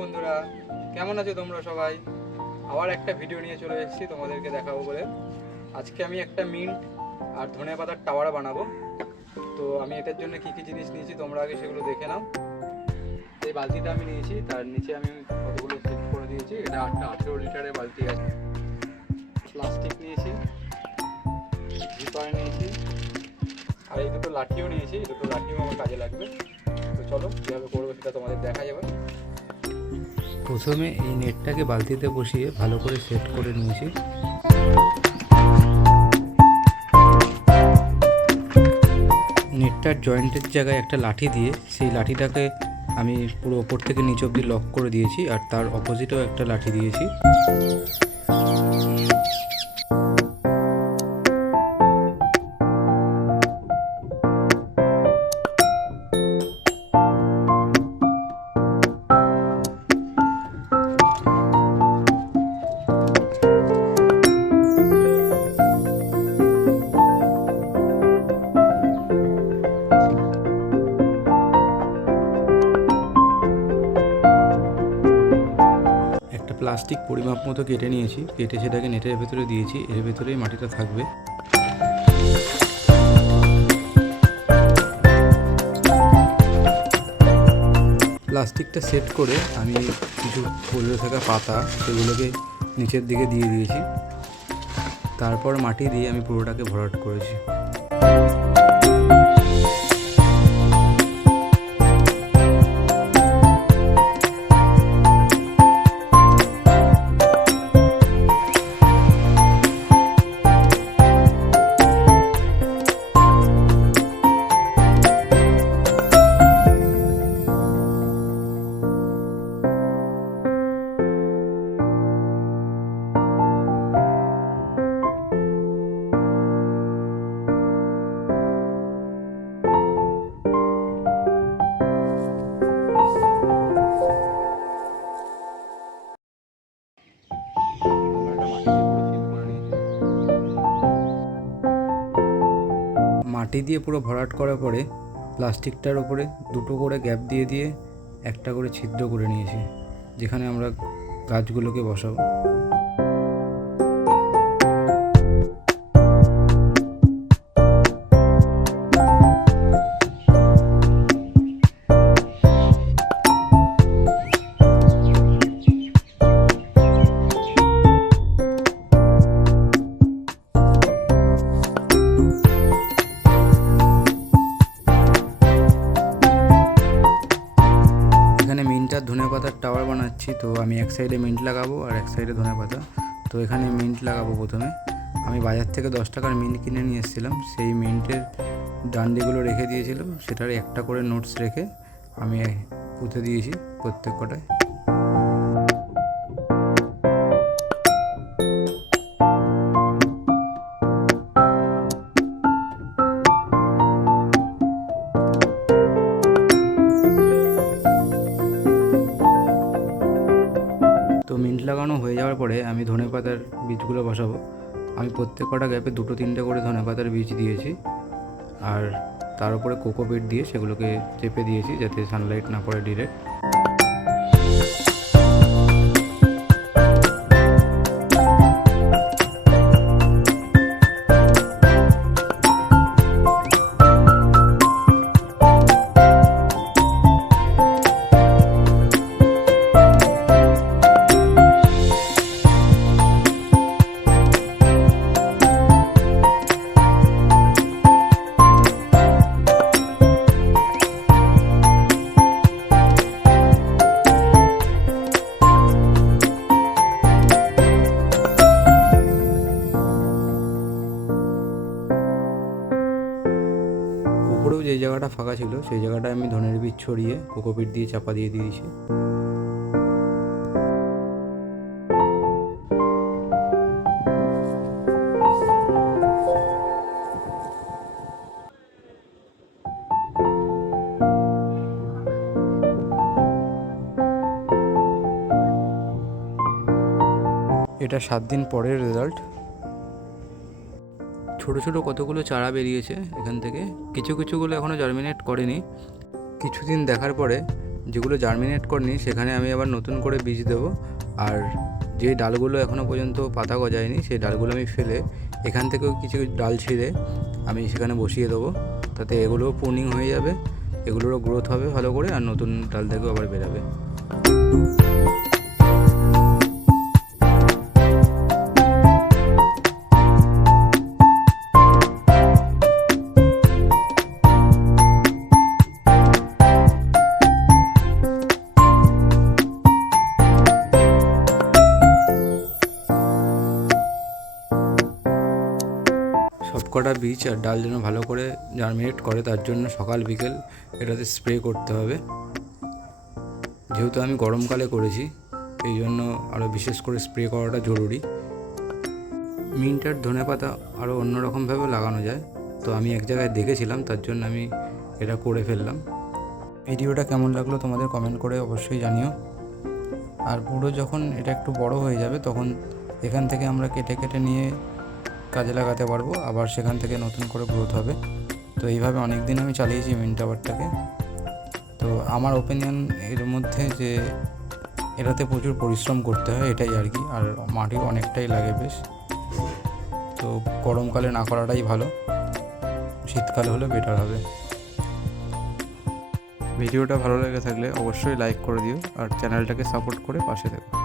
বন্ধুরা, কেমন আছো তোমরা সবাই? আবার একটা ভিডিও নিয়ে চলে এসেছি, তোমাদেরকে দেখাবো বলে। আজকে আমি একটা মিন্ট আর ধনে পাতার টাওয়ার বানাবো। তো আমি এটার জন্য কি কি জিনিস নিয়েছি তোমরা আগে সেগুলো দেখে নাও। এই বালতিটা আমি নিয়েছি, তার নিচে আমি কতগুলো সেট করে দিয়েছি। এটা একটা আঠেরো লিটারের বালতি আছে। প্লাস্টিক নিয়েছি নিয়েছি, আর এই দুটো লাঠিও নিয়েছি। দুটো লাঠিও আমার কাজে লাগবে। তো চলো, কীভাবে করব সেটা তোমাদের দেখা যাবে। প্রথমে এই নেটটাকে বালতিতে বসিয়ে ভালো করে সেট করে নিয়েছি। নেটটার জয়েন্টের জায়গায় একটা লাঠি দিয়ে সেই লাঠিটাকে আমি পুরো ওপর থেকে নিচ অব্দি লক করে দিয়েছি আর তার অপোজিটেও একটা লাঠি দিয়েছি। প্লাস্টিক পরিমাপ মতো কেটে নিয়েছি। কেটে সেটাকে নেটের ভেতরে দিয়েছি। এর ভেতরেই মাটিটা থাকবে। প্লাস্টিকটা সেট করে আমি কিছু পড়ে থাকা পাতা সেগুলোকে নিচের দিকে দিয়ে দিয়েছি। তারপর মাটি দিয়ে আমি পুরোটাকে ভরাট করেছি। মাটি দিয়ে পুরো ভরাট করার পরে প্লাস্টিকটার ওপরে দুটো করে গ্যাপ দিয়ে দিয়ে একটা করে ছিদ্র করে নিয়েছি, যেখানে আমরা গাছগুলোকে বসাবো। টাওয়ার তো আমি এক সাইডে মিন্ট লাগাবো আর এক সাইডে ধনে পাতা। তো এখানে মিন্ট লাগাবো প্রথমে। আমি বাজার থেকে দশ টাকার মিন্ট কিনে নিয়ে এসেছিলাম। সেই মিন্টের ডান্ডিগুলো রেখে দিয়েছিলাম। সেটার একটা করে নোটস রেখে আমি পুঁতে দিয়েছি প্রত্যেক কটায়। পরে আমি ধনে পাতার বীজগুলো বসাবো। আমি প্রত্যেক কটা গ্যাপে দুটো তিনটে করে ধনে পাতার বীজ দিয়েছি। আর তার উপরে কোকোপিট দিয়ে সেগুলোকে চেপে দিয়েছি যাতে সানলাইট না পড়ে ডিরেক্ট ফাঁকা ছিল, সেই জায়গাটায় আমি ধনের বীজ ছড়িয়ে কোকোপিট দিয়ে চাপা দিয়ে দিয়েছি। এটা সাত দিন পরের রেজাল্ট ছোট ছোট কতগুলো চারা বেরিয়েছে এখান থেকে। কিছু কিছুগুলো এখনও জার্মিনেট করেনি। কিছুদিন দেখার পরে যেগুলো জার্মিনেট করেনি, সেখানে আমি আবার নতুন করে বীজ দেবো। আর যে ডালগুলো এখনও পর্যন্ত পাতা গজায়নি, সেই ডালগুলো আমি ফেলে এখান থেকেও কিছু ডাল ছিঁড়ে আমি সেখানে বসিয়ে দেবো। তাতে এগুলোও প্রুনিং হয়ে যাবে, এগুলোরও গ্রোথ হবে ভালো করে, আর নতুন ডাল থেকেও আবার বেরাবে। সবকটা বীজ আর ডাল যেন ভালো করে জার্মিনেট করে, তার জন্য সকাল বিকেল এটাতে স্প্রে করতে হবে। যেহেতু আমি গরমকালে করেছি, এই জন্য আরও বিশেষ করে স্প্রে করাটা জরুরি। মিন্ট আর ধনে পাতা আরও অন্যরকমভাবেও লাগানো যায়, তো আমি এক জায়গায় দেখেছিলাম, তার জন্য আমি এটা করে ফেললাম। ভিডিওটা কেমন লাগল তোমাদের কমেন্ট করে অবশ্যই জানিও। আর পুরো যখন এটা একটু বড় হয়ে যাবে, তখন এখান থেকে আমরা কেটে কেটে নিয়ে কাজে লাগাতে পারব, আবার সেখান থেকে নতুন করে গ্রোথ হবে। তো এইভাবে অনেক দিন আমি চালিয়েছি মিন টাওয়ারটাকে তো আমার ওপিনিয়ন এর মধ্যে যে এটাতে প্রচুর পরিশ্রম করতে হয়, এটাই আর কি। আর মাটি অনেকটাই লাগে বেশ। তো গরমকালে না করাটাই ভালো। শীতকাল হলে বেটার হবে। ভিডিওটা ভালো লেগে থাকলে অবশ্যই লাইক করে দিও, আর চ্যানেলটাকে সাপোর্ট করে পাশে থেকো।